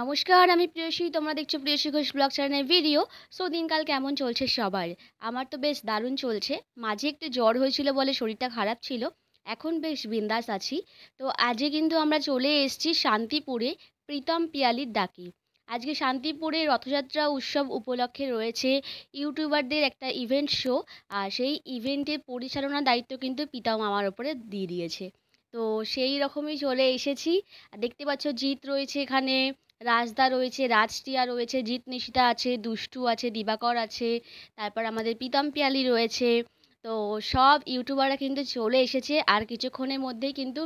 নমস্কার, আমি প্রিয়সী। তোমরা দেখছো প্রিয়সী ঘোষ ব্লগ চ্যানেলের ভিডিও। সো দিনকাল কেমন চলছে সবার? আমার তো বেশ দারুণ চলছে। মাঝে একটু জ্বর হয়েছিল বলে শরীরটা খারাপ ছিল। এখন বেশ বিন্দাস আছি। তো আজকে কিন্তু আমরা চলে এসেছি শান্তিপুরে প্রীতম পিয়ালির ডাকে। আজকে শান্তিপুরে রথযাত্রা উৎসব উপলক্ষে রয়েছে ইউটিউবারদের একটা ইভেন্ট শো। আর সেই ইভেন্টের পরিচালনার দায়িত্ব কিন্তু প্রীতম আমার ওপরে দিয়ে দিয়েছে। তো সেই রকমই চলে এসেছি। আর দেখতে পাচ্ছ জিৎ রয়েছে এখানে, রাজদা রয়েছে, রাজটিয়া রয়েছে, জিৎ নিশিতা আছে, দুষ্টু আছে, দিবাকর আছে, তারপর আমাদের প্রীতম পিয়ালি রয়েছে। তো সব ইউটিউবাররা কিন্তু চলে এসেছে আর কিছুক্ষণের মধ্যেই কিন্তু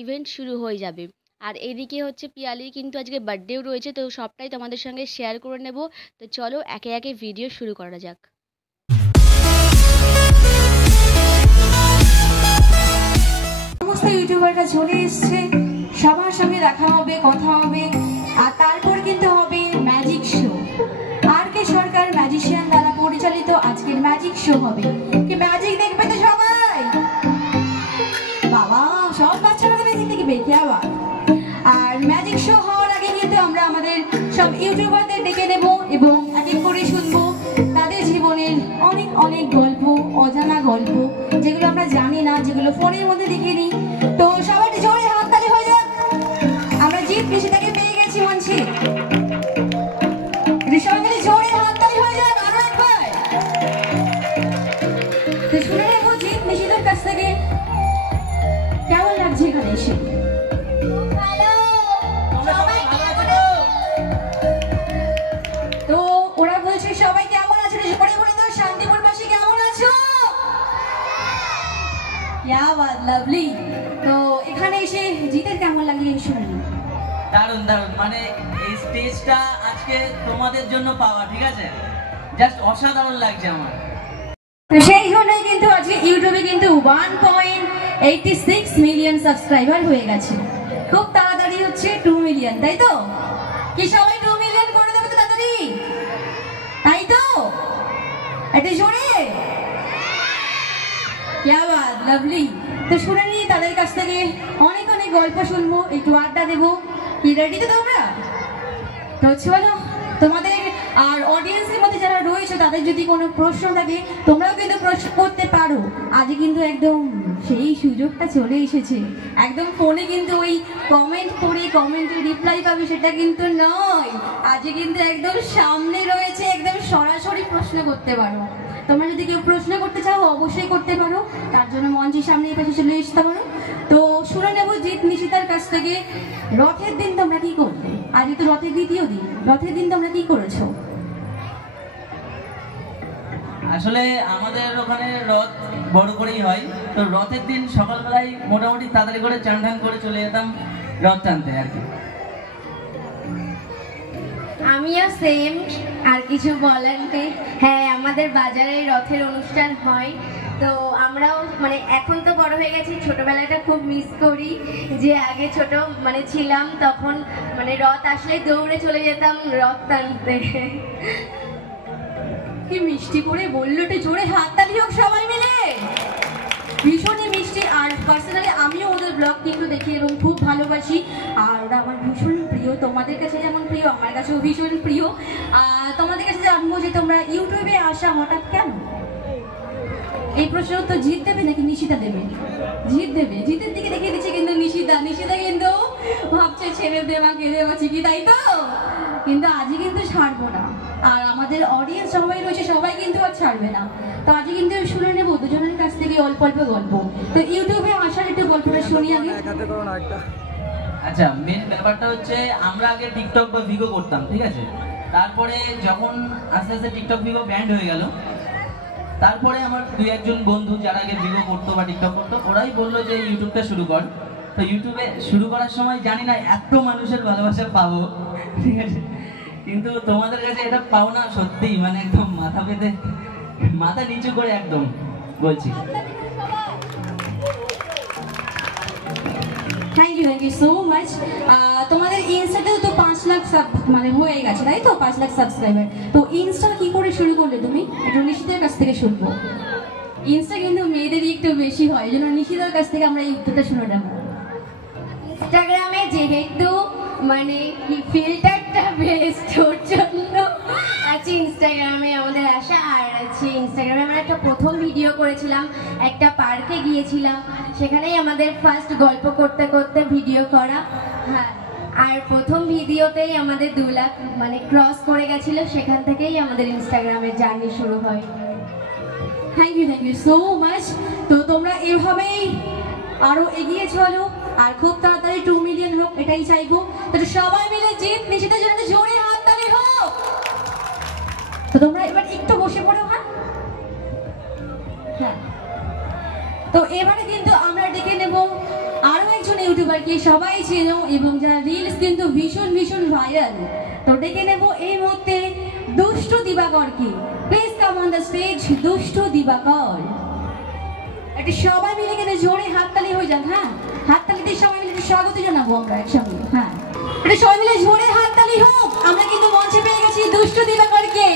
ইভেন্ট শুরু হয়ে যাবে। আর এদিকে হচ্ছে পিয়ালির কিন্তু আজকে বার্থডেও রয়েছে, তো সবটাই তোমাদের সঙ্গে শেয়ার করে নেব। তো চলো একে একে ভিডিও শুরু করা যাক। সমস্ত ইউটিউবাররা চলে এসছে, সবার সঙ্গে দেখা হবে, কথা হবে, আর তারপর কিন্তু হবে ম্যাজিক শো। আর কে সরকার ম্যাজিশিয়ান দ্বারা পরিচালিত আজকের ম্যাজিক শো হবে। কি ম্যাজিক দেখবে তো সবাই? বাবা, সব বাচ্চারা এখান থেকে বেঁকে আবার। আর ম্যাজিক শো হওয়ার আগে কিন্তু আমরা আমাদের সব ইউটিউবারদের ডেকে নেব এবং এক এক করে শুনবো তাদের জীবনের অনেক অনেক গল্প, অজানা গল্প, যেগুলো আমরা জানি না, যেগুলো ফোনের মধ্যে দেখে নিই। তো সবাই জোরে হাততালি হয়ে যাক। আমরা জিৎ নিশিতাকে পেয়ে গেছি মঞ্চে। সবাই মিলে জোরে হাততালি হয়ে যাক আরো একবার। তো শুনে নেব জিৎ নিশিতার কাছ থেকে কেমন লাগছে এখানে এসে। তো ওরা বলছে সবাই কেমন আছে, পরে বলে তো শান্তিপুরবাসী কেমন আছো? ইয়া বাত লাভলি। তো এখানে এসে জিতের কেমন লাগলো শুনি? দারুণ দারুণ, মানে এই স্টেজটা আজকে তোমাদের জন্য পাওয়া, ঠিক আছে, জাস্ট অসাধারণ লাগছে আমার। তো সেই জন্যই কিন্তু আজকে ইউটিউবে কিন্তু 1.86 মিলিয়ন সাবস্ক্রাইবার হয়ে গেছে। খুব তাড়াতাড়ি হচ্ছে 2 মিলিয়ন, তাই তো? কি সবাই 2 মিলিয়ন করে দেবে তো তাড়াতাড়ি, তাই তো? এটা জোরে ইয়া বাত লাভলি। তো শুনে নিই তাদের কাছ থেকে অনেক অনেক গল্প শুনবো, একটু আড্ডা দেবো। কি রেডি তো তোমরা? তো চলো, তোমাদের আর অডিয়েন্সের মধ্যে যারা রয়েছে তাদের যদি কোনো প্রশ্ন থাকে তোমরাও কিন্তু প্রশ্ন করতে পারো। আজকে কিন্তু একদম সেই সুযোগটা চলে এসেছে। একদম ফোনে কিন্তু ওই কমেন্ট করে কমেন্টের রিপ্লাই পাবে সেটা কিন্তু নয়। আজকে কিন্তু একদম সামনে রয়েছে, একদম সরাসরি প্রশ্ন করতে পারো। তোমরা যদি কেউ প্রশ্ন করতে চাও অবশ্যই করতে পারো, তার জন্য মঞ্চের সামনে এই পাশে চলে আসতে পারো। তো শুনে নেব জিৎ নিশিতার কাছ থেকে, রথের দিন তোমরা কি করলে? আজকে তো রথের দ্বিতীয় দিন, রথের দিন তোমরা কি করেছো? আসলে আমাদের ওখানে রথ বড় করেই হয়, তো রথের দিন সকালবেলায় মোটামুটি তাড়াতাড়ি করে চান ঠান করে চলে যেতাম রথ টানতে আর কি। আমিও সেম, আর কিছু বলার নেই। হ্যাঁ, আমাদের বাজারে রথের অনুষ্ঠান হয়, তো আমরাও মানে এখন তো বড় হয়ে গেছি, ছোটবেলাটা খুব মিস করি। যে আগে ছোট মানে ছিলাম তখন মানে রথ আসলে দৌড়ে চলে যেতাম রথ টানতে। কি মিষ্টি করে বললো, একটু জোরে হাততালি হোক সবাই মিলে। ভীষণই মিষ্টি। আর পার্সোনালি আমিও ওদের ব্লগ কিন্তু দেখি এবং খুব ভালোবাসি। আর ওরা আমার ভীষণ প্রিয়, তোমাদের কাছে যেমন প্রিয় আমার কাছেও ভীষণ প্রিয়। তোমাদের কাছে জানবো যে তোমরা ইউটিউবে আসা হঠাৎ কেন? এই প্রশ্ন তো জিৎ দেবে নাকি নিশিতা দেবে? জিৎ দেবে। জিতের দিকে দেখে দিচ্ছে কিন্তু নিশিতা কিন্তু ভাবছে ছেড়ে দেওয়া কে দেওয়া চিকি, তাই তো? কিন্তু আজকে কিন্তু ছাড়বো না। আর আমাদের অডিয়েন্স সবাই রয়েছে, সবাই কিন্তু আর ছাড়বে না। তো আজকে কিন্তু শুনে নেবো দুজনের কাছ থেকে অল্প অল্প গল্প। তো ইউটিউবে আসার একটু গল্পটা শুনি আগে। আচ্ছা, মেন ব্যাপারটা হচ্ছে আমরা আগে টিকটক বা ভিগো করতাম, ঠিক আছে। তারপরে যখন আস্তে আস্তে টিকটক ভিগো ব্যান্ড হয়ে গেল, তারপরে আমার দুই একজন বন্ধু যারা আগে ভিগো করতো বা টিকটক করতো, ওরাই বললো যে ইউটিউবটা শুরু কর। তো ইউটিউবে শুরু করার সময় জানি না এত মানুষের ভালোবাসা পাবো, ঠিক আছে, কিন্তু তোমাদের কাছে এটা পাও না সত্যিই, মানে একদম মাথা পেতে মাথা নিচু করে একদম বলছি। Thank you so much. তোমাদের ইনস্টাতেও তো 5 লাখ মানে হয়ে গেছে, তাই তো? 5 লাখ সাবস্ক্রাইবার। তো ইনস্টা কি করে শুরু করলে তুমি? একটু নিশিতার কাছ থেকে শুনবো। ইনস্টা কিন্তু মেয়েদেরই একটু বেশি হয়, এই জন্য নিশিতার কাছ থেকে আমরা এই উত্তরটা শুনে নেব। ইনস্টাগ্রামে যেহেতু মানে ফিল্টারটা ইনস্টাগ্রামে আমাদের আসা। আর হচ্ছে ইনস্টাগ্রামে আমরা একটা প্রথম ভিডিও করেছিলাম, একটা পার্কে গিয়েছিলাম, সেখানেই আমাদের ফার্স্ট গল্প করতে করতে ভিডিও করা। হ্যাঁ, আর প্রথম ভিডিওতেই আমাদের 2 লাখ মানে ক্রস করে গেছিল, সেখান থেকেই আমাদের ইনস্টাগ্রামের জার্নি শুরু হয়। Thank you so much. তো তোমরা এভাবেই আরো এগিয়ে চলো আর খুব তাড়াতাড়ি 2 মিলিয়ন হোক, এটাই চাইবো। তো সবাই মিলে জিত নিশিতের জন্য জোরে হাততালি হোক। তো তোমরা এবার একটু বসে পড়ো। হ্যাঁ, তো এবারে কিন্তু আমরা ডেকে নেব আরো একজন ইউটিউবারকে সবাই চেনো এবং যার রিলস কিন্তু ভীষণ ভীষণ ভাইরাল। তো ডেকে নেব এই মুহূর্তে দুষ্টু দিবাকরকে। Please come on the stage, দুষ্টু দিবাকর। একটু সবাই মিলে কিন্তু জোরে হাততালি হয়ে যান। হ্যাঁ, হাততালি দিয়ে সবাই মিলে স্বাগত জানাবো আমরা একসঙ্গে। হ্যাঁ, একটু সবাই মিলে জোরে হাততালি হোক। আমরা কিন্তু মঞ্চে পেয়ে গেছি দুষ্টু দিবাকরকে।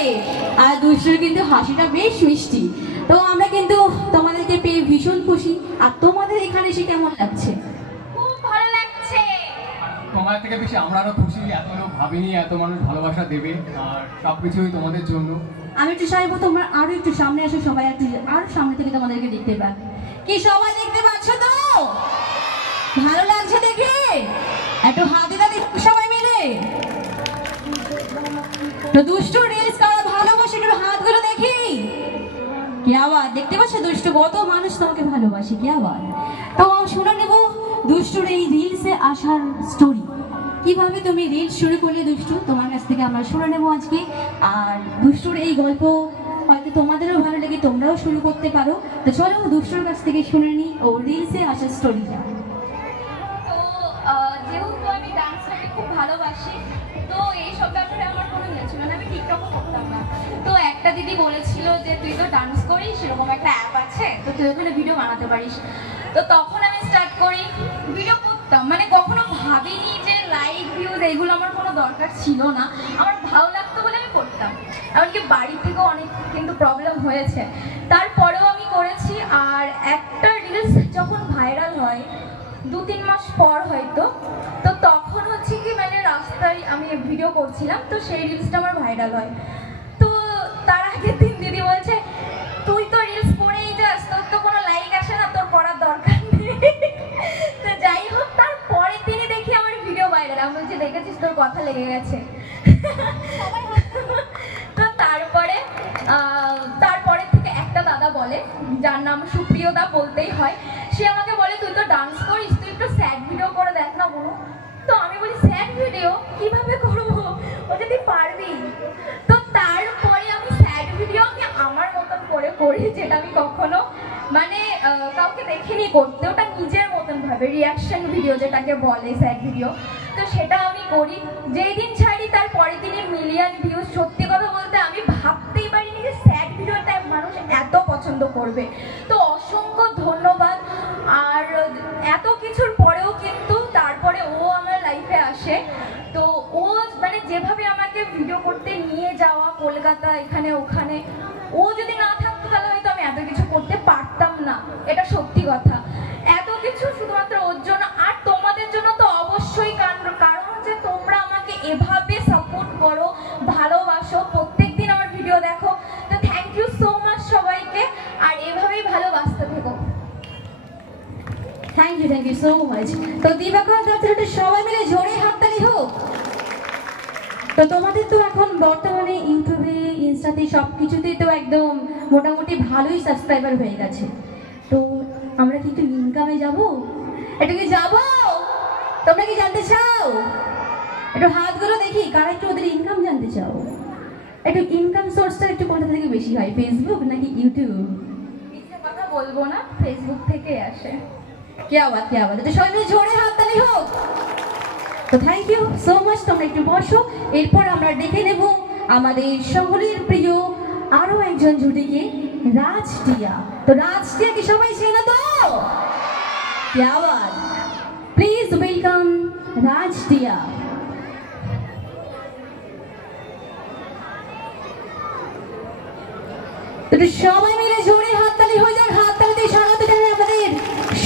আর দুষ্টুর কিন্তু হাসিটা বেশ মিষ্টি। তো আমরা কিন্তু তোমাদেরকে পেয়ে ভীষণ খুশি। আর তোমাদের এখানে এসে কেমন লাগছে? খুব ভালো লাগছে। তোমার থেকে বেশি আমরা আরো খুশি, এত লোক ভাবিনি এত মানুষ ভালোবাসা দেবে, আর সবকিছুই তোমাদের জন্য। আমি একটু চাইবো তোমরা আরো একটু সামনে আসো, সবাই একটু আরো সামনে থেকে তোমাদেরকে দেখতে পান। কি সবাই দেখতে পাচ্ছ তো? ভালো লাগছে দেখে? একটু হাতে দাও দেখি সবাই মিলে। তো দুষ্টু রিলস কারা ভালোবাসে একটু হাতগুলো দেখি। কি আওয়াজ, দেখতে পাচ্ছ দুষ্টু কত মানুষ তোমাকে ভালোবাসে, কি আওয়াজ। তো শুনে নেব দুষ্টুর এই রিলসে আসার স্টোরি। কিভাবে তুমি রিলস শুরু করলে দুষ্টু, তোমার কাছ থেকে আমরা শুনে নেবো আজকে। আর দুষ্টুর এই গল্প হয়তো তোমাদেরও ভালো লাগে, তোমরাও শুরু করতে পারো। তো চলো দুষ্টুর কাছ থেকে শুনে নিই ও রিলসে আসার স্টোরিটা। তো যেহেতু আমি ডান্সটাকে খুব ভালোবাসি, তো এইসব ব্যাপারে আমার কোনো ইয়ে ছিল না, আমি টিকটকও করতাম না। তো একটা দিদি বলেছিল যে তুই তো ডান্স করিস, সেরকম একটা অ্যাপ আছে, তো তুই ওখানে ভিডিও বানাতে পারিস। তো তখন আমি স্টার্ট করি, ভিডিও করতাম, মানে কখনো ভাবিনি যে লাইক ভিউজ এইগুলো আমার কোনো দরকার ছিল না, আমার ভালো লাগতো বলে আমি করতাম। এমনকি বাড়ি থেকেও অনেক কিন্তু প্রবলেম হয়েছে, তারপরেও আমি করেছি। আর একটা রিলস যখন ভাইরাল হয় 2-3 মাস পর হয়তো, তো তখন হচ্ছে কি মানে রাস্তায় আমি ভিডিও করছিলাম, তো সেই রিলসটা আমার ভাইরাল হয়। তো তার আগের দিন দিদি বলছে তুই তো রিলস করেই যাস, তোর তো কোনো লাইক আসে না, তোর করার দরকার নেই। তো যাই হোক, তারপরে তিনি দেখি আমার ভিডিও ভাইরাল, আমি বলছি দেখেছিস তোর কথা লেগে গেছে। তো তারপরে থেকে একটা দাদা বলে, যার নাম সুপ্রিয় দা বলতেই হয়, সে আমাকে বলে তুই তো ডান্স করিস, তুই একটু স্যাড ভিডিও করে দেখ না বোনো। তো আমি বলি স্যাড ভিডিও কিভাবে করবো, ও যদি পারবি। তো তারপরে আমি স্যাড ভিডিও আমি আমার মতন করে করি, যেটা আমি কখনো মানে কাউকে দেখিনি করতে, ওটা নিজের মতন ভাবে রিয়াকশন ভিডিও যেটাকে বলে স্যাড ভিডিও। তো সেটা আমি করি, যেই দিন ছাড়ি তার পরের দিনই মিলিয়ন ভিউজ। সত্যি কথা বলতে আমি ভাবতেই পারিনি যে স্যাড ভিডিওটা মানুষ এত পছন্দ করবে। তো অসংখ্য ধন্যবাদ। আর এত কিছুর পরেও কিন্তু তারপরে ও আমার লাইফে আসে। তো ও মানে যেভাবে আমাকে ভিডিও করতে নিয়ে যাওয়া কলকাতা এখানে ওখানে, ও যদি না থাকতো তাহলে হয়তো আমি এত কিছু করতে পারতাম না, এটা সত্যি কথা। এত কিছু শুধুমাত্র ওর জন্য আর তোমাদের জন্য তো অবশ্যই, কারণ যে তোমরা আমাকে এভাবে সাপোর্ট করো, ভালোবাসো, প্রত্যেকদিন আমার ভিডিও দেখো। তো থ্যাংক ইউ সো মাচ সবাইকে, আর এভাবেই ভালোবাসতে থেকো। Thank you so much. তো দিবাকর দাদাটা সবাই মিলে জোরে হাততালি হোক। তো তোমাদের তো এখন বর্তমানে ইউটিউবে, ইনস্টাতে সব কিছুতেই তো একদম মোটামুটি ভালোই সাবস্ক্রাইবার হয়ে গেছে। তো আমরা কি একটু ইনকামে যাবো? এটা কি যাবো? তোমরা কি জানতে চাও? একটু হাতগুলো দেখি কারা একটু ওদের ইনকাম জানতে চাও। একটু ইনকাম সোর্সটা একটু কোনটা থেকে বেশি হয়, ফেসবুক নাকি ইউটিউব? মিথ্যে কথা বলবো না, ফেসবুক থেকে আসে। কি আওয়াজ, কি আওয়াজ। এটা সবাই মিলে জোরে হাততালি হোক। তো থ্যাংক ইউ সো মাচ। তোমরা একটু বসো, এরপর আমরা ডেকে নেব আমাদের সকলের প্রিয় আরো একজন জুটিকে, রাজ টিয়া। তো রাজ টিয়া কি সবাই চেনো তো? কি আওয়াজ। প্লিজ ওয়েলকাম রাজ টিয়া। তো সবাই মিলে জোরে হাততালি হয়ে যাক। হাততালিতে স্বাগত জানাই আমাদের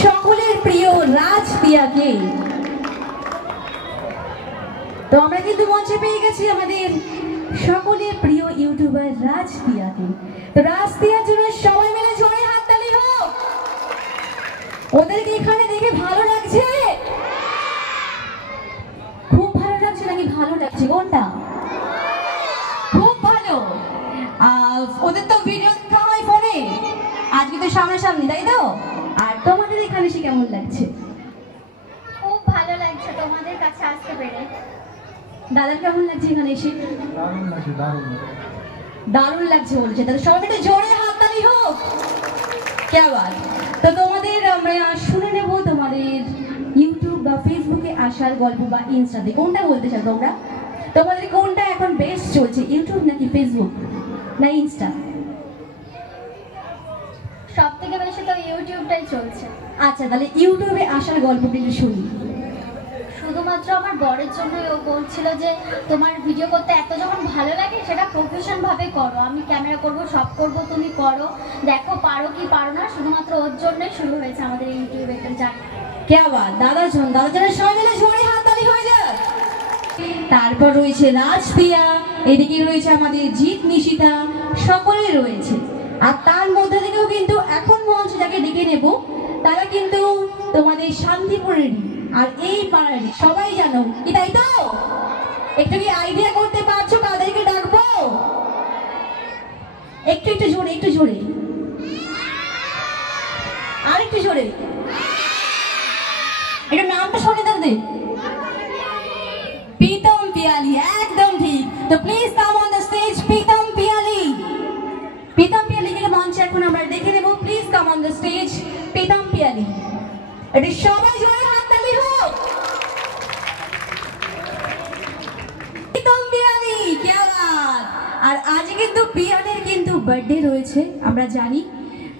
সকলের প্রিয় রাজ টিয়াকে। তো আমরা কিন্তু মঞ্চে পেয়ে গেছি আমাদের সকলের প্রিয় ইউটিউব ইউটিউবার রাজ পিয়াকে। তো রাজ পিয়ার জন্য সবাই মিলে জোরে হাততালি হোক। ওদেরকে এখানে দেখে ভালো লাগছে? খুব ভালো লাগছে নাকি ভালো লাগছে, কোনটা? খুব ভালো। ওদের তো ভিডিও দেখা হয় ফোনে, আজকে তো সামনাসামনি, তাই তো? আর তোমাদের এখানে এসে কেমন লাগছে? খুব ভালো লাগছে তোমাদের কাছে আসতে পেরে। দাদার কেমন লাগছে এখানে এসে? দারুণ লাগছে, দারুণ। দারুণ লাগছে বলছে, তাহলে সবাই মিলে জোরে হাততালি হোক। কে বাত। তো তোমাদের আমরা শুনে নেব তোমাদের ইউটিউব বা ফেসবুকে আসার গল্প বা ইনস্টাতে, কোনটা বলতে চাও তোমরা? তোমাদের কোনটা এখন বেস্ট চলছে, ইউটিউব নাকি ফেসবুক না ইনস্টা? সব থেকে বেশি তো ইউটিউবটাই চলছে। আচ্ছা, তাহলে ইউটিউবে আসার গল্পটা একটু শুনি। শুধুমাত্র আমার বরের জন্যই ও বলছিল যে তোমার ভিডিও করতে এত যখন ভালো লাগে সেটা প্রফেশন ভাবে করো, আমি ক্যামেরা করব, সব করব, তুমি করো, দেখো পারো কি পারো না। শুধুমাত্র ওর জন্যই শুরু হয়েছে আমাদের ইউটিউবে একটা জার্নি। কে বাত। দাদার জন্য সবাই মিলে জোরে হাততালি হয়ে যাক। তারপর রয়েছে রাজ পিয়া, এদিকে রয়েছে আমাদের জিৎ নিশিতা, সকলেই রয়েছে। আর তার মধ্যে থেকেও কিন্তু এখন মঞ্চ যাকে ডেকে নেব তারা কিন্তু তোমাদের শান্তিপুরেরই আর এই পাড়ারই, সবাই জানো কি, তাই তো? একটু কি আইডিয়া করতে পারছো কাদেরকে ডাকবো? একটু একটু জোরে, একটু জোরে, আর একটু জোরে, এটা নামটা শুনে দাদা। প্রীতম পিয়ালি, একদম ঠিক। তো please come on the stage Pritam Piyali. Pritam পিয়ালিকে মঞ্চে এখন আমরা দেখে নেব। Please come on the stage Pritam Piyali. এটা সবাই জোরে হাততালি হোক। প্রীতম পিয়ালি, কি বাত। আর আজ কিন্তু পিয়ালির কিন্তু বার্থডে রয়েছে আমরা জানি।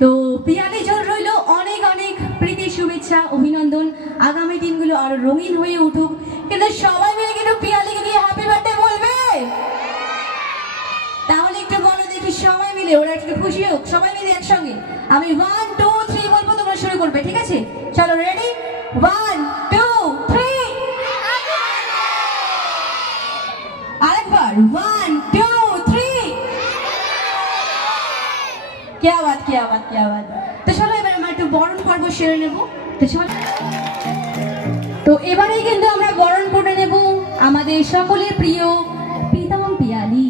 তো পিয়ালির জন্য রইল অনেক অনেক প্রীতি, শুভেচ্ছা, অভিনন্দন। আগামী দিনগুলো আরো রঙিন হয়ে উঠুক। কিন্তু সবাই মিলে কিন্তু পিয়ালিকে গিয়ে হ্যাপি বার্থডে বলবে। তাহলে একটু বলো দেখি সবাই মিলে, ওরা একটু খুশি হোক। সবাই মিলে একসঙ্গে আমি 1 2 3 বলবো, তোমরা শুরু করবে, ঠিক আছে? চলো, রেডি? 1 2 3। আরেকবার 1 2 3। क्या बात, क्या बात, क्या बात। তো চলো এবার আমরা একটু বরণ পর্ব সেরে নেব। তো চলো, তো এবারেই কিন্তু আমরা বরণ করে নেব আমাদের সকলের প্রিয় প্রীতম পিয়ালি।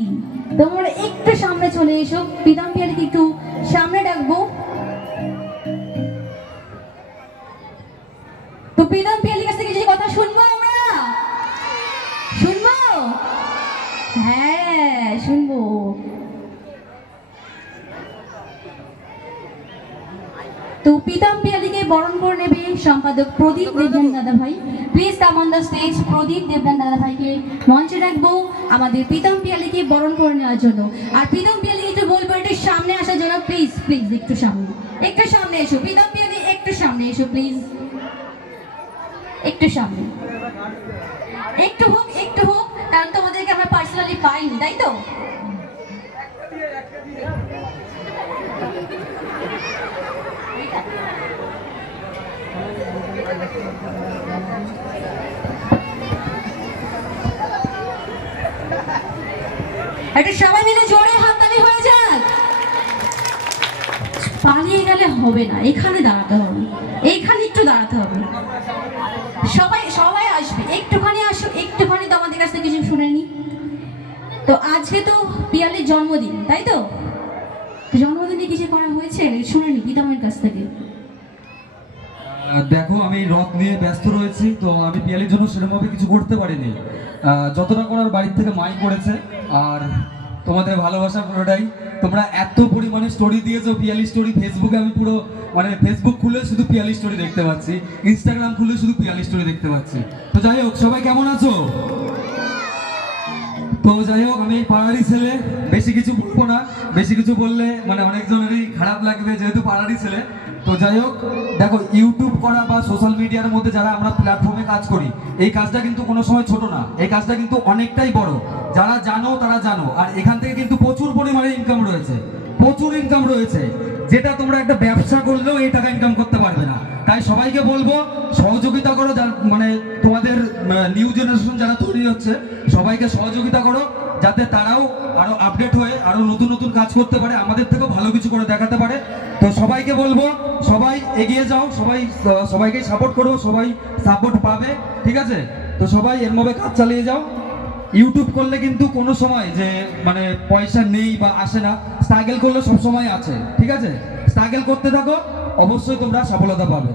তোমরা একটু সামনে চলে এসো, প্রীতম পিয়ালিকে একটু সামনে ডাকবো। তো প্রীতম পিয়ালির কাছ থেকে কিছু কথা শুনবো আমরা, শুনবো? হ্যাঁ, শুনবো। তো প্রীতম পিয়ালিকে বরণ করে নেবে সম্পাদক প্রদীপ দেবনাথ দাদা ভাই। Please come on the stage. Pradip Debnath দাদা ভাইকে মঞ্চে রাখবো আমাদের প্রীতম পিয়ালিকে বরণ করে নেওয়ার জন্য। আর প্রীতম পিয়ালিকে একটু বলবো একটু সামনে আসার জন্য। প্লিজ প্লিজ একটু সামনে, একটু সামনে এসো। প্রীতম পিয়ালি একটু সামনে এসো প্লিজ, একটু সামনে, একটু হোক, একটু হোক, কারণ তোমাদেরকে আমরা পার্সোনালি পাইনি, তাই তো? এটা সবাই মিলে জোরে হাততালি হয়ে যাক। পালিয়ে গেলে হবে না, এখানে দাঁড়াতে হবে, এইখানে একটু দাঁড়াতে হবে। সবাই সবাই আসবে, একটুখানি আসো, একটুখানি তোমাদের কাছ থেকে কিছু শুনে নি। তো আজকে তো পিয়ালির জন্মদিন, তাই তো? জন্মদিনে কিছু করা হয়েছে শুনে নি প্রীতমের কাছ থেকে। দেখো, আমি রথ নিয়ে ব্যস্ত রয়েছি, তো আমি পিয়ালির জন্য সেরকমভাবে কিছু করতে পারিনি। যতটা করার বাড়ির থেকে মাই করেছে। আর তোমাদের ভালোবাসা পুরোটাই, তোমরা এত পরিমাণে স্টোরি দিয়েছো, পিয়ালি স্টোরি। ফেসবুকে আমি পুরো মানে ফেসবুক খুলে শুধু পিয়ালি স্টোরি দেখতে পাচ্ছি, ইনস্টাগ্রাম খুলে শুধু পিয়ালি স্টোরি দেখতে পাচ্ছি। তো যাই হোক, সবাই কেমন আছো? তো যাই হোক, আমি পাড়ারই ছেলে, বেশি কিছু বলবো না। বেশি কিছু বললে মানে অনেকজনেরই খারাপ লাগবে, যেহেতু পাড়ারই ছেলে। তো যাই হোক, দেখো, ইউটিউব করা বা সোশ্যাল মিডিয়ার মধ্যে যারা আমরা প্ল্যাটফর্মে কাজ করি, এই কাজটা কিন্তু কোনো সময় ছোট না, এই কাজটা কিন্তু অনেকটাই বড়। যারা জানো তারা জানো। আর এখান থেকে কিন্তু প্রচুর পরিমাণে ইনকাম রয়েছে, প্রচুর ইনকাম রয়েছে, যেটা তোমরা একটা ব্যবসা করলেও এই টাকা ইনকাম করতে পারবে না। তাই সবাইকে বলবো সহযোগিতা করো, মানে তোমাদের নিউ জেনারেশন যারা তৈরি হচ্ছে সবাইকে সহযোগিতা করো, যাতে তারাও আরো আপডেট হয়ে আরো নতুন নতুন কাজ করতে পারে, আমাদের থেকেও ভালো কিছু করে দেখাতে পারে। তো সবাইকে বলবো সবাই এগিয়ে যাও, সবাইকে সাপোর্ট করো, সবাই সাপোর্ট পাবে, ঠিক আছে? তো সবাই এরমভাবে কাজ চালিয়ে যাও। ইউটিউব করলে কিন্তু কোনো সময় যে মানে পয়সা নেই বা আসে না, স্ট্রাগল করলে সব সময় আছে, ঠিক আছে? স্ট্রাগল করতে থাকো, অবশ্যই তোমরা সফলতা পাবে।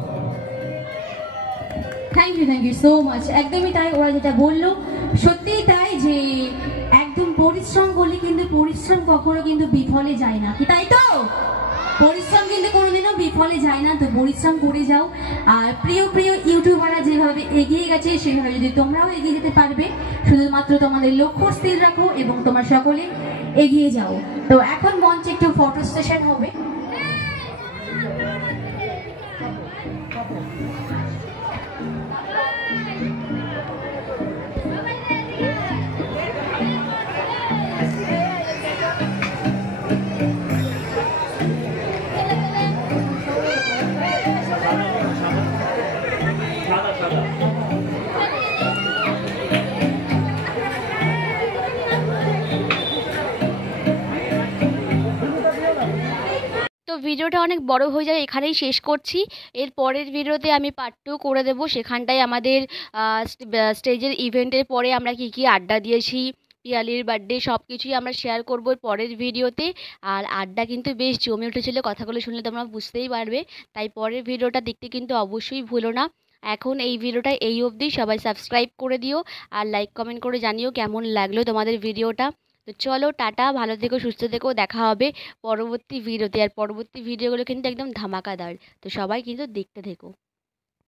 Thank you so much. একদমই তাই, ওরা যেটা বললো সত্যিই তাই, যে একদম পরিশ্রম করলে কিন্তু পরিশ্রম কখনো কিন্তু বিফলে যায় না, কি তাই তো? পরিশ্রম কিন্তু কোনোদিনও বিফলে যায় না, তো পরিশ্রম করে যাও। আর প্রিয় ইউটিউবাররা যেভাবে এগিয়ে গেছে সেভাবে যদি তোমরাও এগিয়ে যেতে পারবে, শুধুমাত্র তোমাদের লক্ষ্য স্থির রাখো এবং তোমরা সকলে এগিয়ে যাও। তো এখন মঞ্চে একটু ফটো সেশন হবে। তো ভিডিওটা অনেক বড় হয়ে যায়, এখানেই শেষ করছি। এর পরের ভিডিওতে আমি পার্ট 2 করে দেবো। সেখানটায় আমাদের স্টেজের ইভেন্টের পরে আমরা কি আড্ডা দিয়েছি, পিয়ালির বার্থডে, সব কিছুই আমরা শেয়ার করবো পরের ভিডিওতে। আর আড্ডা কিন্তু বেশ জমে উঠেছিল, কথাগুলো শুনলে তোমরা বুঝতেই পারবে। তাই পরের ভিডিওটা দেখতে কিন্তু অবশ্যই ভুলো না। এখন এই ভিডিওটা এই অবধি, সবাই সাবস্ক্রাইব করে দিও আর লাইক কমেন্ট করে জানিও কেমন লাগলো তোমাদের ভিডিওটা। তো চলো, টাটা, ভালো থেকো, সুস্থ থেকো, দেখা হবে পরবর্তী ভিডিওতে। আর পরবর্তী ভিডিওগুলো কিন্তু একদম ধামাকাদার, তো সবাই কিন্তু দেখতে থেকো।